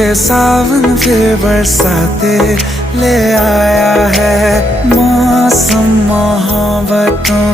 सावन फिर बरसाते ले आया है, मौसम मोहब्बतों